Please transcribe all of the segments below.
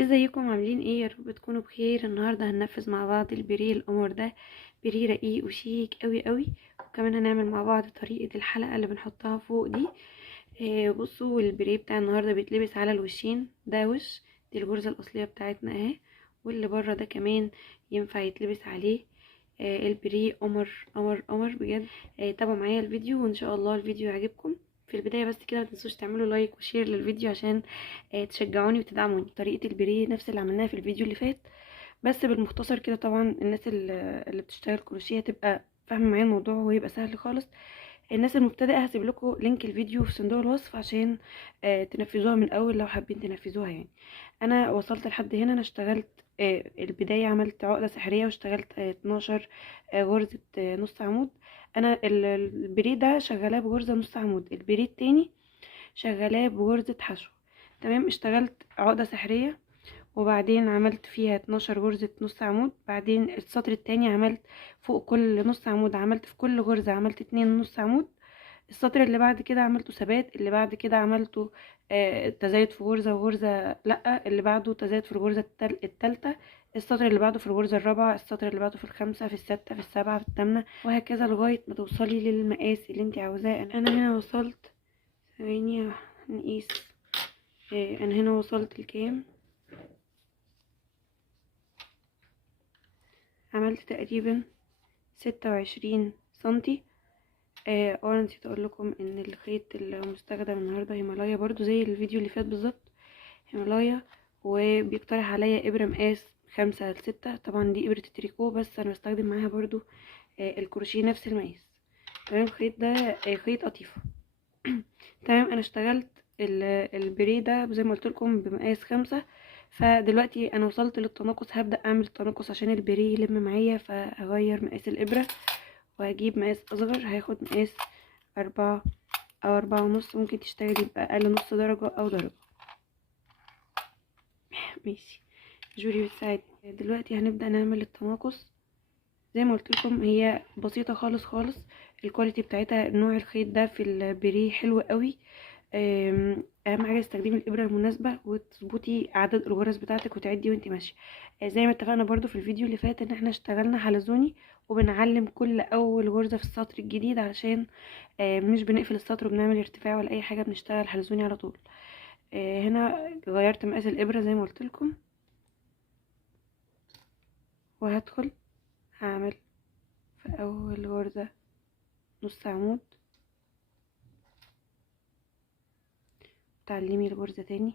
ازيكم عاملين ايه؟ يا رب تكونوا بخير. النهارده هننفذ مع بعض البريه القمر ده. بريه رقيق وشيك قوي قوي. وكمان هنعمل مع بعض طريقه الحلقه اللي بنحطها فوق دي. بصوا، البريه بتاع النهارده بيتلبس على الوشين. ده وش، دي الغرزه الاصليه بتاعتنا اهي. واللي بره ده كمان ينفع يتلبس عليه. البريه قمر قمر قمر بجد. تابعوا معايا الفيديو وان شاء الله الفيديو يعجبكم. في البدايه بس كده ما تنسوش تعملوا لايك وشير للفيديو عشان تشجعوني وتدعموني. طريقه البريه نفس اللي عملناها في الفيديو اللي فات، بس بالمختصر كده. طبعا الناس اللي بتشتغل كروشيه هتبقى فاهمه معايا الموضوع وهيبقى سهل خالص. الناس المبتدئه هسيب لكم لينك الفيديو في صندوق الوصف عشان تنفذوها من الاول لو حابين تنفذوها يعني. انا وصلت لحد هنا. انا اشتغلت البدايه، عملت عقده سحريه واشتغلت 12 غرزه نص عمود. انا البريه ده شغالاه بغرزه نص عمود، البريه التاني شغالاه بغرزه حشو. تمام، اشتغلت عقده سحريه وبعدين عملت فيها 12 غرزة نص عمود. بعدين السطر التاني عملت فوق كل نص عمود، عملت في كل غرزة عملت 2 نص عمود. السطر اللي بعد كده عملته ثبات، اللي بعد كده عملته تزايد في غرزة وغرزة لأ، اللي بعده تزايد في الغرزة التالتة، السطر اللي بعده في الغرزة الرابعة، السطر اللي بعده في الخامسة، في الستة، في السابعة، في الثامنة، وهكذا لغاية ما توصلي للمقاس اللي انت عاوزاه. انا هنا وصلت، ثواني نقيس. انا هنا وصلت لكام؟ عملت تقريبا 26 سنتي. وانا نسيت اقول لكم ان الخيط المستخدم النهارده هيمالايا، برضو زي الفيديو اللي فات بالظبط، هيمالايا. وبيقترح عليا ابره مقاس 5 ل6. طبعا دي ابره التريكو، بس انا بستخدم معاها برضو الكروشيه نفس المقاس. تمام، الخيط ده خيط قطيفه. تمام، انا اشتغلت البريه ده زي ما قلت لكم بمقاس 5. فدلوقتي انا وصلت للتناقص، هبدا اعمل التناقص عشان البريه يلم معايا. فهغير مقاس الابره وهجيب مقاس اصغر، هاخد مقاس 4 او 4.5. ممكن تشتغلي بأقل نص درجة او درجة. ماشي، جوري بتساعدني. دلوقتي هنبدأ نعمل التناقص. زي ما قلت لكم هي بسيطة خالص خالص. الكواليتي بتاعتها، نوع الخيط ده في البريه حلو قوي. اهم حاجه تستخدمي الابره المناسبه وتظبطي عدد الغرز بتاعتك وتعدي وانت ماشيه. زي ما اتفقنا برضو في الفيديو اللي فات ان احنا اشتغلنا حلزوني، وبنعلم كل اول غرزه في السطر الجديد علشان مش بنقفل السطر وبنعمل ارتفاع ولا اي حاجه، بنشتغل حلزوني على طول. هنا غيرت مقاس الابره زي ما قلت لكم، وهدخل هعمل في اول غرزه نص عمود. تعلمي الغرزه تاني،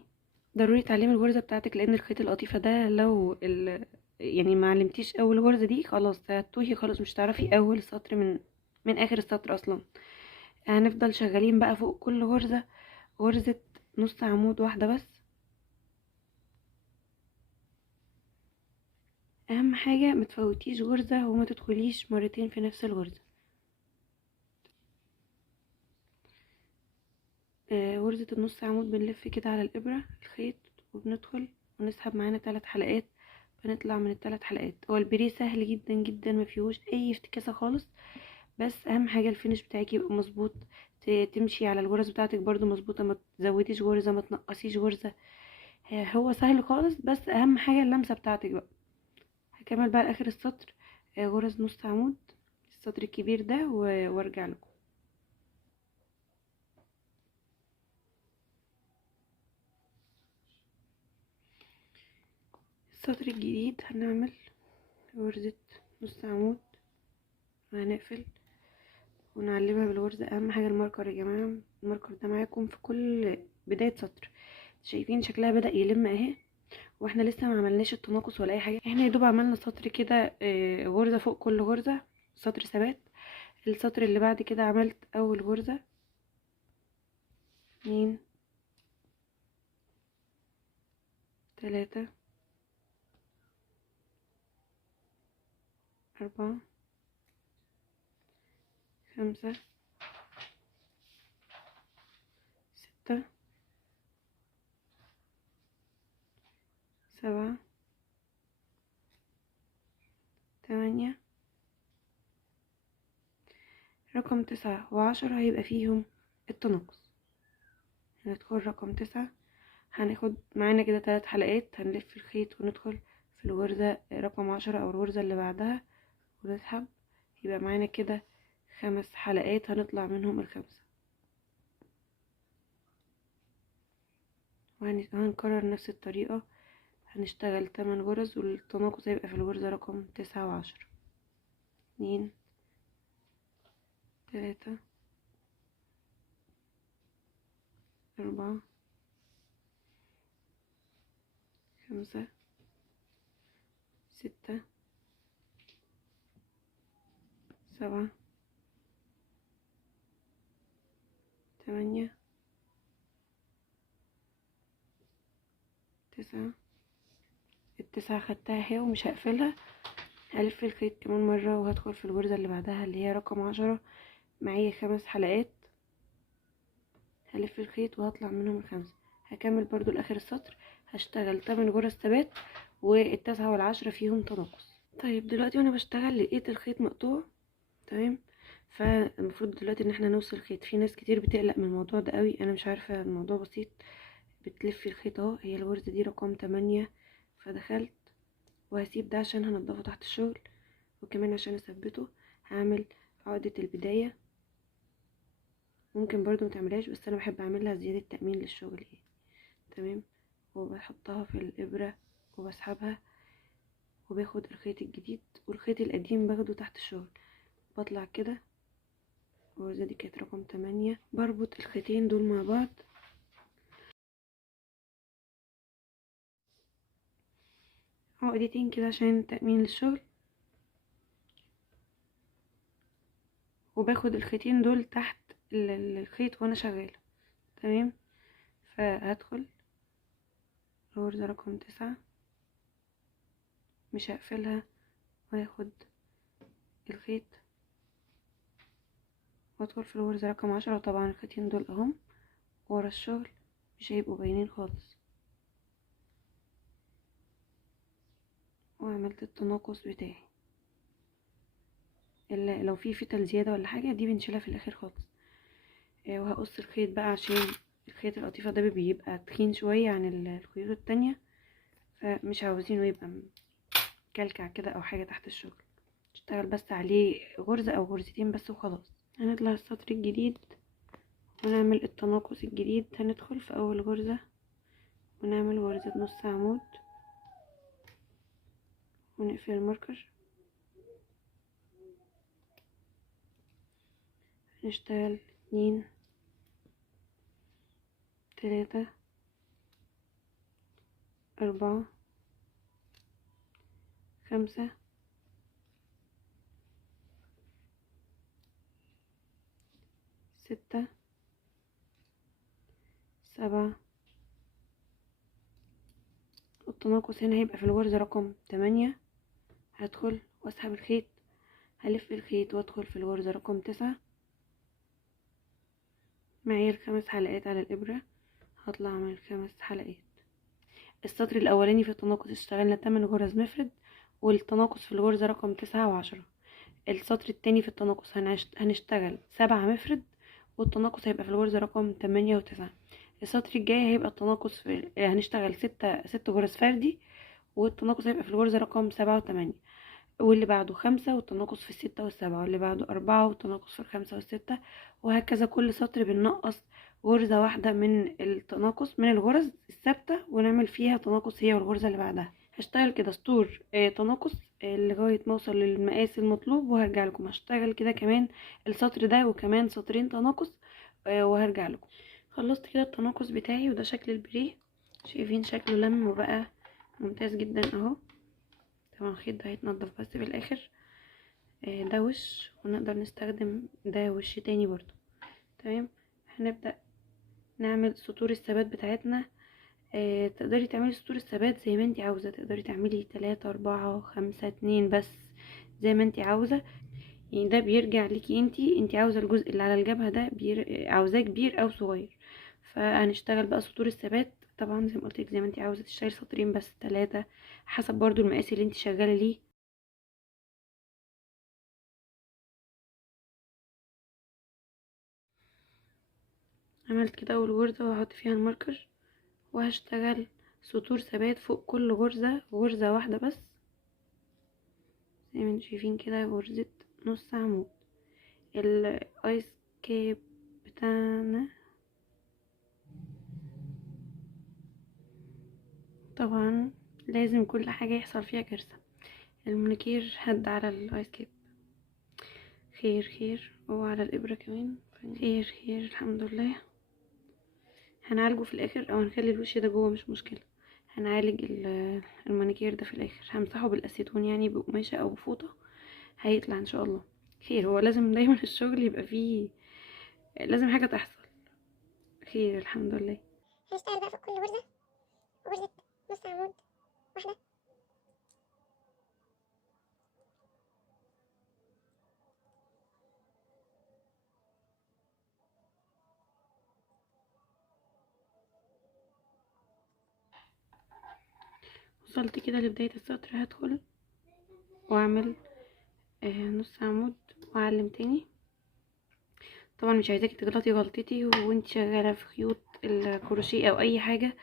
ضروري تعلمي الغرزه بتاعتك، لان الخيط القطيفه ده لو يعني ما علمتيش اول غرزه دي خلاص هتوهي خالص، مش هتعرفي اول سطر من اخر السطر اصلا. هنفضل شغالين بقى فوق كل غرزه غرزه نص عمود واحده بس. اهم حاجه ما تفوتيش غرزه وما تدخليش مرتين في نفس الغرزه. غرزه النص عمود بنلف كده على الابره الخيط وبندخل ونسحب معانا 3 حلقات. بنطلع من ال3 حلقات. هو البريه سهل جدا جدا، ما فيهوش اي افتكاسه خالص. بس اهم حاجه الفينش بتاعك يبقى مظبوط، تمشي على الغرز بتاعتك برضو مظبوطه، ما تزوديش غرزه ما تنقصيش غرزه. هو سهل خالص، بس اهم حاجه اللمسه بتاعتك بقى. هكمل بقى لاخر السطر غرز نص عمود، السطر الكبير ده وارجع لكم. السطر الجديد هنعمل غرزه نص عمود وهنقفل ونعلمها بالغرزه. اهم حاجه الماركر يا جماعه، الماركر ده معاكم في كل بدايه سطر. شايفين شكلها بدأ يلم اهي، واحنا لسه ما عملناش التناقص ولا اي حاجه. احنا يا دوب عملنا سطر كده غرزه فوق كل غرزه، سطر ثبات. السطر اللي بعد كده عملت اول غرزه 2 3 4 5 6 7 8. رقم 9 و10 هيبقى فيهم التناقص. هندخل رقم 9 هناخد معانا كده 3 حلقات، هنلف الخيط وندخل في الغرزة رقم 10 او الغرزة اللي بعدها ونسحب، يبقى معانا كده 5 حلقات هنطلع منهم الخمسة. وهنكرر نفس الطريقة، هنشتغل 8 غرز والتناقص هيبقى في الغرزة رقم 9 و10. 2 3 4 5 6 7 8 9. التسعة خدتها اهي ومش هقفلها، هلف الخيط كمان مرة وهدخل في الغرزة اللي بعدها اللي هي رقم 10. معايا 5 حلقات، هلف الخيط وهطلع منهم الخمسة. هكمل برضو لاخر السطر، هشتغل 8 غرز ثبات والتسعة والعشرة فيهم تناقص. طيب دلوقتي وانا بشتغل لقيت الخيط مقطوع، تمام. فالمفروض دلوقتي ان احنا نوصل الخيط. في ناس كتير بتقلق من الموضوع ده قوي، انا مش عارفة، الموضوع بسيط. بتلفي الخيط اهو، هي الغرزة دي رقم 8، فدخلت وهسيب ده عشان هنضفه تحت الشغل، وكمان عشان اثبته هعمل عقدة البداية. ممكن برضو متعملهاش، بس انا بحب اعملها زيادة تأمين للشغل يعني، تمام. وبحطها في الابرة وبسحبها وباخد الخيط الجديد، والخيط القديم باخده تحت الشغل. بطلع كده، الغرزة دي كانت رقم 8، بربط الخيطين دول مع بعض عقدتين كده عشان تأمين للشغل، وباخد الخيطين دول تحت الخيط وانا شغالة، تمام. فهدخل الغرزة رقم 9، مش هقفلها، وهاخد الخيط وادخل في الغرزة رقم 10. طبعا الخيطين دول اهم ورا الشغل، مش هيبقوا باينين خالص. وعملت التناقص بتاعي، اللي لو في فتل زيادة ولا حاجة دي بنشيلها في الاخر خالص. وهقص الخيط بقى عشان الخيط القطيفة ده بيبقى تخين شوية عن الخيوط التانية، فمش عاوزينه يبقى مكلكع كده او حاجة تحت الشغل. اشتغل بس عليه غرزة او غرزتين بس وخلاص. هنطلع السطر الجديد ونعمل التناقص الجديد. هندخل في اول غرزة ونعمل غرزة نص عمود ونقفل الماركر. نشتغل 2 3 4 5 6 7. والتناقص هنا هيبقى في الغرزة رقم 8. هدخل واسحب الخيط، هلف الخيط وادخل في الغرزة رقم 9. معايا ال5 حلقات على الإبرة، هطلع من ال5 حلقات. السطر الأولاني في التناقص اشتغلنا 8 غرز مفرد، والتناقص في الغرزة رقم 9 و10. السطر التاني في التناقص هنشتغل 7 مفرد، والتناقص هيبقى في الغرزة رقم 8 و9. السطر الجاي هيبقى التناقص في هنشتغل 6 غرز فردي، والتناقص هيبقى في الغرزة رقم 7 و8. واللي بعده 5 والتناقص في 6 و7، واللي بعده 4 والتناقص في 5 و6. وهكذا كل سطر بننقص غرزة واحدة من التناقص من الغرز الثابتة ونعمل فيها تناقص هي والغرزة اللي بعدها. هشتغل كده سطور تناقص لغاية ما اوصل للمقاس المطلوب وهرجع لكم. هشتغل كده كمان السطر ده وكمان سطرين تناقص وهرجع لكم. خلصت كده التناقص بتاعي، وده شكل البريه. شايفين شكله لم وبقى ممتاز جدا اهو. طبعا الخيط ده هيتنضف بس في الاخر. ده وش، ونقدر نستخدم ده وش تاني برضو، تمام. هنبدأ نعمل سطور الثبات بتاعتنا. تقدري تعملي سطور الثبات زي ما انتي عاوزة، تقدري تعملي 3 4 5 2 بس زي ما انتي عاوزة. يعني ده بيرجع ليكي انتي عاوزة الجزء اللي على الجبهة ده عاوزاه كبير او صغير. فهنشتغل بقى سطور الثبات طبعا زي ما قلتلك، زي ما انتي عاوزة تشتغلي سطرين بس 3 حسب برضو المقاس اللي انتي شغالة ليه. عملت كده اول غرزة وهحط فيها الماركر وهشتغل سطور ثبات فوق كل غرزة، غرزة واحدة بس زي ما انتم شايفين كده، غرزة نص عمود. الايس كاب بتاعنا طبعا لازم كل حاجة يحصل فيها كارثة. المونيكير هد على الايس كاب، خير خير، وعلى الابرة كمان خير خير، الحمد لله. هنعالجه في الاخر او هنخلي الوش ده جوه، مش مشكلة. هنعالج المانيكير ده في الاخر، همسحه بالاسيتون يعني بقماشة او بفوطة، هيطلع ان شاء الله خير. هو لازم دايما الشغل يبقى فيه، لازم حاجة تحصل خير، الحمد لله. هنشتغل بقى في كل غرزة، غرزة نص عمود واحدة. وصلت كده لبداية السطر، هدخل واعمل نص عمود واعلم تاني. طبعا مش عايزاكي تغلطي غلطتي وانت شغالة في خيوط الكروشيه او اي حاجة،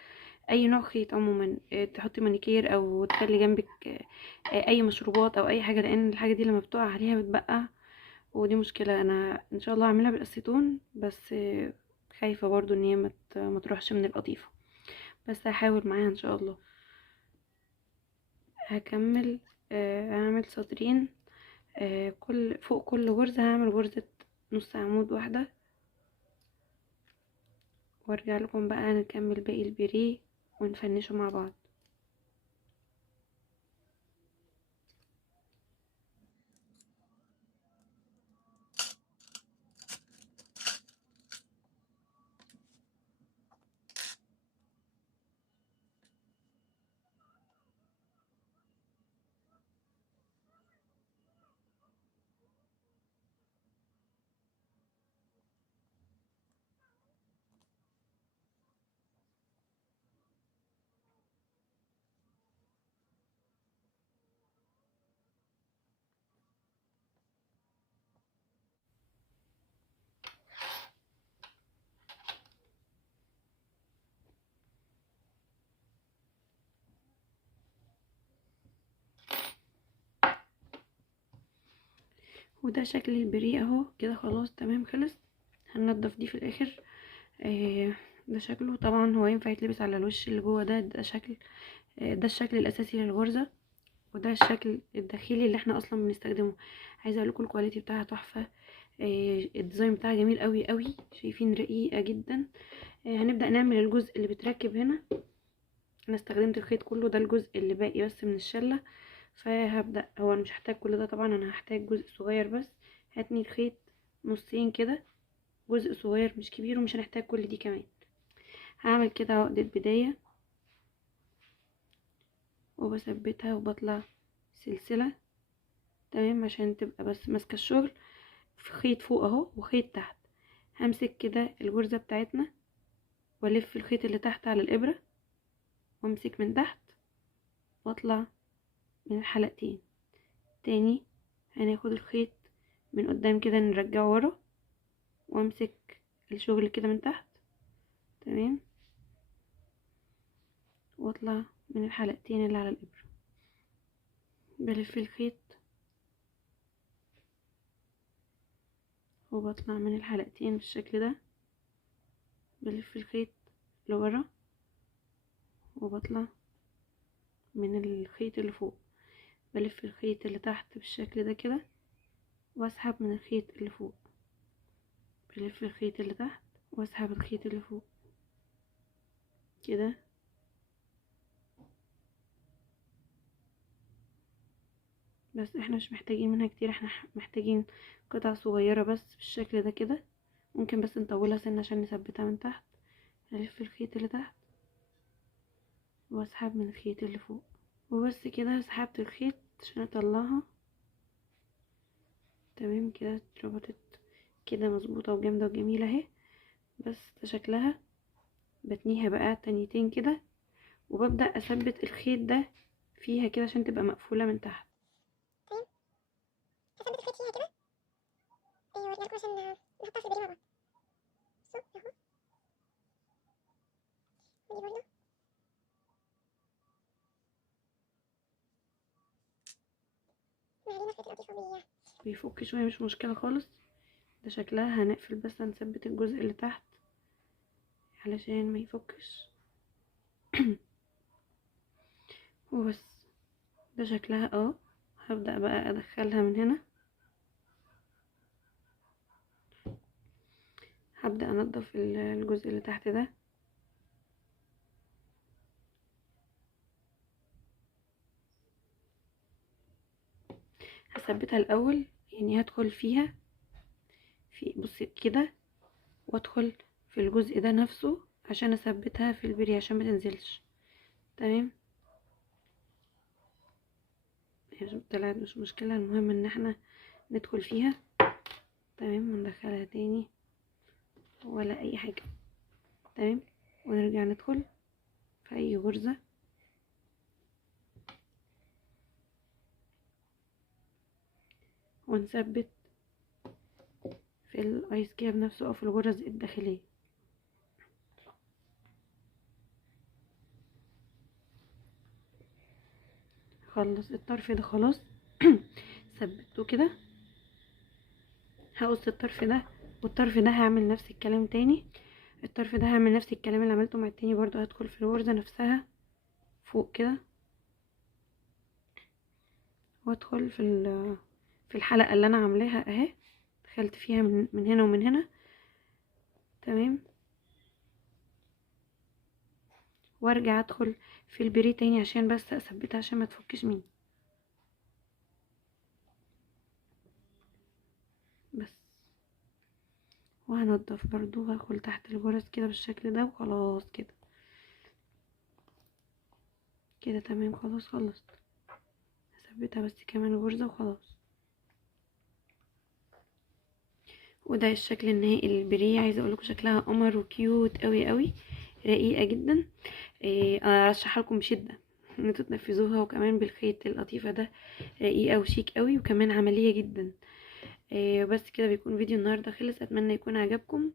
اي نوع خيط عموما، تحطي مانيكير او تخلي جنبك اي مشروبات او اي حاجة، لان الحاجة دي لما بتقع عليها بتبقى، ودي مشكلة. انا ان شاء الله هعملها بالاسيتون، بس خايفة برضو ان هي ما تروحش من القطيفة، بس هحاول معاها ان شاء الله. هكمل هعمل سطرين، فوق كل غرزة هعمل غرزة نص عمود واحدة، وارجع لكم بقى نكمل باقي البريه ونفنشه مع بعض. وده شكل البريه اهو كده، خلاص تمام خلص. هننضف دي في الاخر. ده شكله، طبعا هو ينفع يتلبس على الوش اللي جوه ده شكل، ده الشكل الاساسي للغرزة، وده الشكل الداخلي اللي احنا اصلا بنستخدمه. عايزه اقول لكم الكواليتي بتاعها تحفه، الديزاين بتاعها جميل قوي قوي، شايفين رقيقه جدا. هنبدا نعمل الجزء اللي بتركب هنا. انا استخدمت الخيط كله، ده الجزء اللي باقي بس من الشله، فهبدا. هو انا مش هحتاج كل ده طبعا، انا هحتاج جزء صغير بس. هاتني الخيط نصين كده، جزء صغير مش كبير، ومش هنحتاج كل دي كمان. هعمل كده عقدة بداية وبثبتها وبطلع سلسلة، تمام، عشان تبقى بس ماسكة الشغل. في خيط فوق اهو وخيط تحت، همسك كده الغرزة بتاعتنا والف الخيط اللي تحت على الابرة، وامسك من تحت واطلع من الحلقتين. تاني هناخد الخيط من قدام كده نرجعه ورا، وامسك الشغل كده من تحت، تمام، واطلع من الحلقتين اللي على الابرة. بلف الخيط وبطلع من الحلقتين بالشكل ده، بلف الخيط لورا وبطلع من الخيط اللي فوق، بلف الخيط اللي تحت بالشكل ده كده، واسحب من الخيط اللي فوق، بلف الخيط اللي تحت واسحب الخيط اللي فوق كده. بس احنا مش محتاجين منها كتير، احنا محتاجين قطع صغيرة بس بالشكل ده كده. ممكن بس نطولها سنة عشان نثبتها من تحت. الف الخيط اللي تحت واسحب من الخيط اللي فوق، وبس كده سحبت الخيط عشان اطلعها. تمام كده اتربطت كده مظبوطة وجامدة وجميلة اهي. بس ده شكلها. بتنيها بقى تانيتين كده، وببدأ اثبت الخيط ده فيها كده عشان تبقى مقفولة من تحت. تمام، هثبت الخيط فيها كده. ايوه وريها لكم عشان نحطها في البريمة مع بعض. شوف اهو، ودي برضه علينا خيط لطيفة بيفك شويه، مش مشكله خالص. ده شكلها. هنقفل بس، هنثبت الجزء اللي تحت علشان ما يفكش. وبس. ده شكلها. هبدأ بقى ادخلها من هنا. هبدأ انضف الجزء اللي تحت ده. هثبتها الاول، يعني هدخل فيها بصي كده، وادخل في الجزء ده نفسه عشان اثبتها في البري عشان ما تنزلش. تمام. هي طلعت مش مشكلة، المهم ان احنا ندخل فيها. تمام. وندخلها تاني ولا اي حاجة. تمام. ونرجع ندخل في اي غرزة. ونثبت في الايس كاب نفسه او في الغرز الداخلية. خلص الطرف ده خلاص. ثبته كده. هقص الطرف ده، والطرف ده هعمل نفس الكلام تاني. الطرف ده هعمل نفس الكلام اللي عملته مع التاني برضو. هدخل في الغرزة نفسها فوق كده، وادخل في الحلقة اللي انا عاملاها اهي. دخلت فيها من هنا ومن هنا. تمام. وارجع ادخل في البري تاني عشان بس اثبتها عشان ما تفكش مني. بس. وهنضف برضو، هدخل تحت الغرز كده بالشكل ده وخلاص كده. كده تمام. خلاص خلصت. هثبتها بس كمان غرزة وخلاص. وده الشكل النهائي للبري. عايزه اقولكم شكلها قمر وكيوت قوي قوي، رقيقه جدا. انا ارشحها لكم بشده ان انتوا تنفذوها، وكمان بالخيط اللطيفه ده. رقيقه وشيك قوي، وكمان عمليه جدا. بس كده بيكون فيديو النهارده خلص. اتمنى يكون عجبكم.